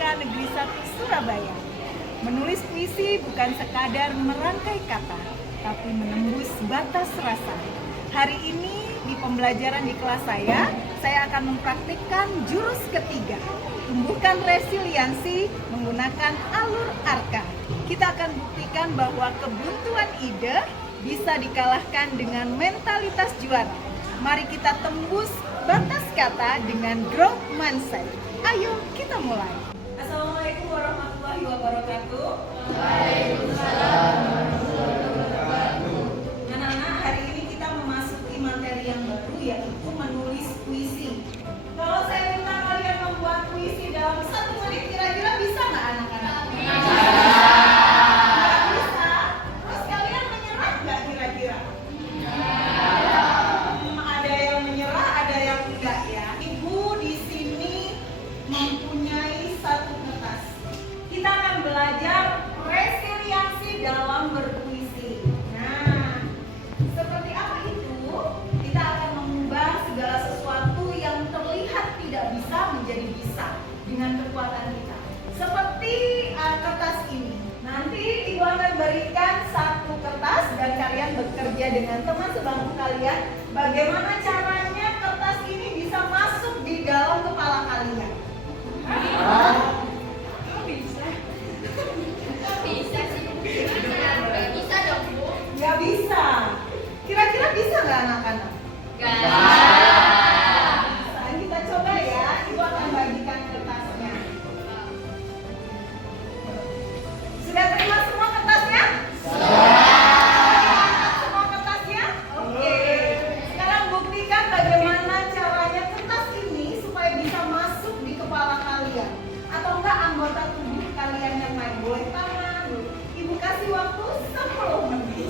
SMK Negeri 1 Surabaya. Menulis puisi bukan sekadar merangkai kata, tapi menembus batas rasa. Hari ini di pembelajaran di kelas saya akan mempraktikkan jurus ketiga, tumbuhkan resiliensi menggunakan alur arka. Kita akan buktikan bahwa kebuntuan ide bisa dikalahkan dengan mentalitas juara. Mari kita tembus batas kata dengan growth mindset. Ayo kita mulai. Assalamualaikum warahmatullahi wabarakatuh. Waalaikumsalam warahmatullahi wabarakatuh. Anak-anak, hari ini kita memasuki materi yang baru, yaitu menulis puisi. Kalau saya minta kalian membuat puisi dalam 1 menit, kira-kira bisa nggak anak-anak? Nggak bisa. Terus kalian menyerah nggak kira-kira? Ada yang menyerah, ada yang enggak ya. Ibu di sini mempunyai 1 kertas. Kita akan belajar resiliensi dalam berpuisi. Nah, seperti apa itu? Kita akan mengubah segala sesuatu yang terlihat tidak bisa menjadi bisa dengan kekuatan kita. Seperti kertas ini. Nanti Ibu akan berikan 1 kertas dan kalian bekerja dengan teman sebangku kalian. Bagaimana caranya kertas ini bisa masuk di dalam kepala kalian? Gak bisa. Kira-kira bisa nggak anak-anak? Bisa. Kita coba ya. Ibu akan bagikan kertasnya. Sudah terima semua kertasnya? Semua kertasnya? Oke. Sekarang buktikan bagaimana caranya kertas ini supaya bisa masuk di kepala kalian. Atau enggak anggota tubuh kalian yang lain. Boleh tangan. Ibu kasih waktu 10 menit.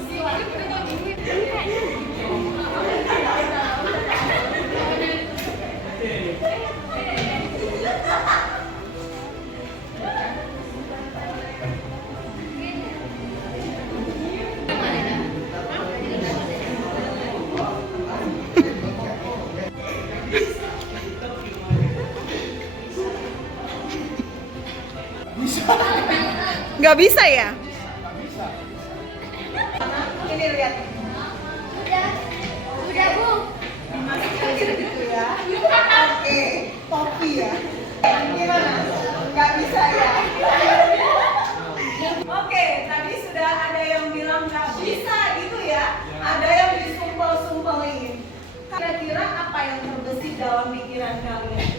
Nggak bisa ya? Ini lihat. Udah Bu. Dimasukin gitu ya. Oke, topi ya. Gimana? Nggak bisa ya? Oke, tadi sudah ada yang bilang nggak bisa gitu ya. Ada yang disumpel-sumpelin. Kira-kira apa yang terbesit dalam pikiran kalian?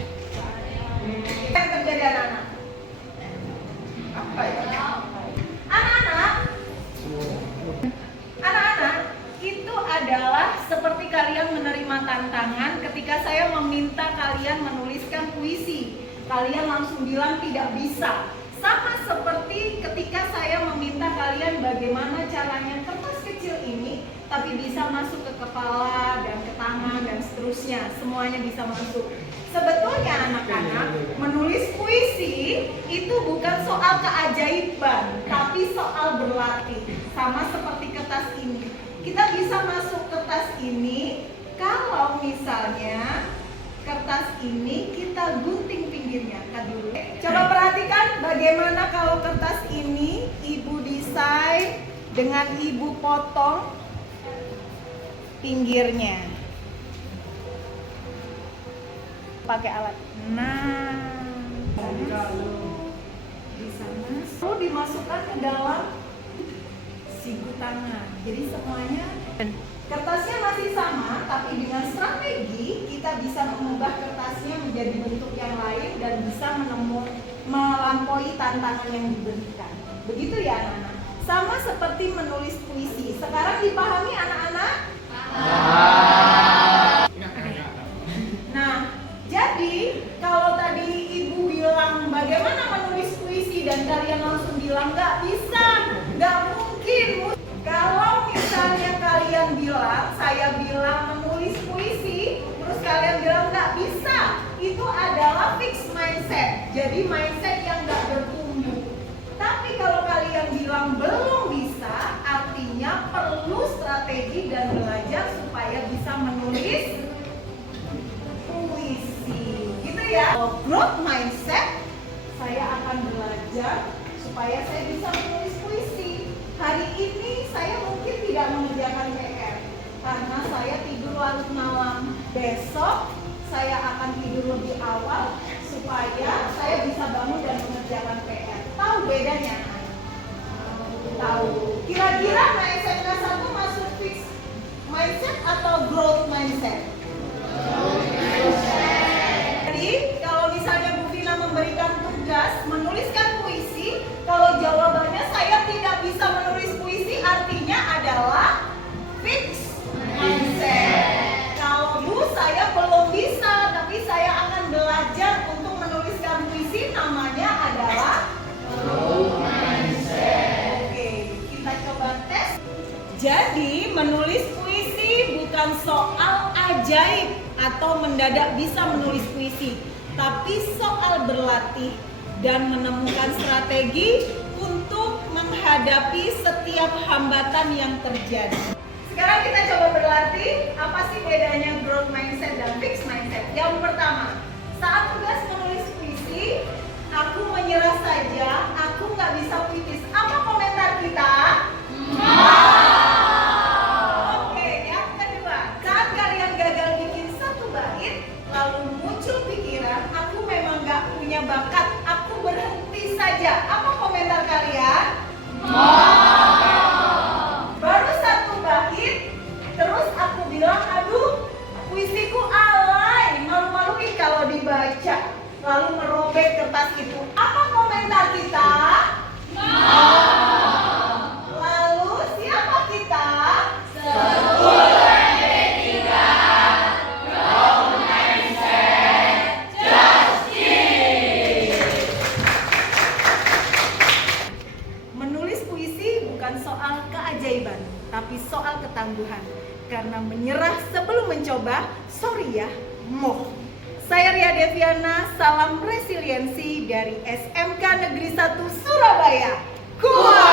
Apa yang terjadi anak-anak? Apa ya? Anak-anak, itu adalah seperti kalian menerima tantangan ketika saya meminta kalian menuliskan puisi. Kalian langsung bilang tidak bisa. Sama seperti ketika saya meminta kalian bagaimana caranya kertas kecil ini tapi bisa masuk ke kepala dan ke tangan dan seterusnya. Semuanya bisa masuk. Sebetulnya anak-anak, menulis puisi itu bukan soal keajaiban, tapi soal berlatih. Sama seperti kertas ini. Kita bisa masuk kertas ini kalau misalnya kertas ini kita gunting pinggirnya. Dulu. Coba perhatikan bagaimana kalau kertas ini Ibu desain dengan Ibu potong pinggirnya. Pakai alat. Nah, bisa masuk. Lalu dimasukkan ke dalam siku tangan. Jadi semuanya kertasnya masih sama, tapi dengan strategi kita bisa mengubah kertasnya menjadi bentuk yang lain dan bisa melampaui tantangan yang diberikan. Begitu ya anak-anak. Sama seperti menulis puisi. Sekarang dipahami anak-anak? Nah, jadi kalau tadi Ibu bilang bagaimana menulis puisi dan kalian langsung bilang nggak bisa, nggak mungkin. Kalau misalnya kalian bilang, saya bilang menulis puisi, terus kalian bilang nggak bisa, itu adalah fixed mindset. Jadi mindset yang nggak bertumbuh. Tapi kalau kalian bilang belum bisa, artinya perlu strategi dan belajar supaya bisa menulis puisi. Gitu ya. Growth mindset, saya akan jam supaya saya bisa menulis puisi. Hari ini saya mungkin tidak mengerjakan PR karena saya tidur larut malam. Besok saya akan tidur lebih awal supaya saya bisa bangun dan mengerjakan PR. Tahu bedanya? Tahu. Kira-kira mindset satu masuk fixed mindset atau growth mindset? Jadi kalau misalnya Bu Vina memberikan tugas menuliskan puisi, kalau jawabannya saya tidak bisa menulis puisi, artinya adalah fixed mindset. Kalau Bu, saya belum bisa, tapi saya akan belajar untuk menuliskan puisi, namanya adalah growth mindset. Oke, kita coba tes. Jadi menulis puisi bukan soal ajaib atau mendadak bisa menulis puisi, tapi soal berlatih dan menemukan strategi untuk menghadapi setiap hambatan yang terjadi. Sekarang kita coba berlatih, apa sih bedanya growth mindset dan fixed mindset? Yang pertama, saat tugas menulis puisi, aku menyerah saja, aku nggak bisa puitis. Apa komentar kita? Oke, yang kedua, saat kalian gagal bikin satu bait, lalu muncul pikiran, aku memang nggak punya bakat, aku berhenti saja. Apa komentar kalian? Baru satu bait, terus aku bilang, aduh, puisiku alay, malu-maluin kalau dibaca, lalu merobek kertas itu. Apa komentar kita? Lalu siapa kita? Menulis puisi bukan soal keajaiban, tapi soal ketangguhan. Karena menyerah sebelum mencoba, sorry ya, moh. Saya Ria Deviana, salam resiliensi dari SMK Negeri 1 Surabaya. Kuat!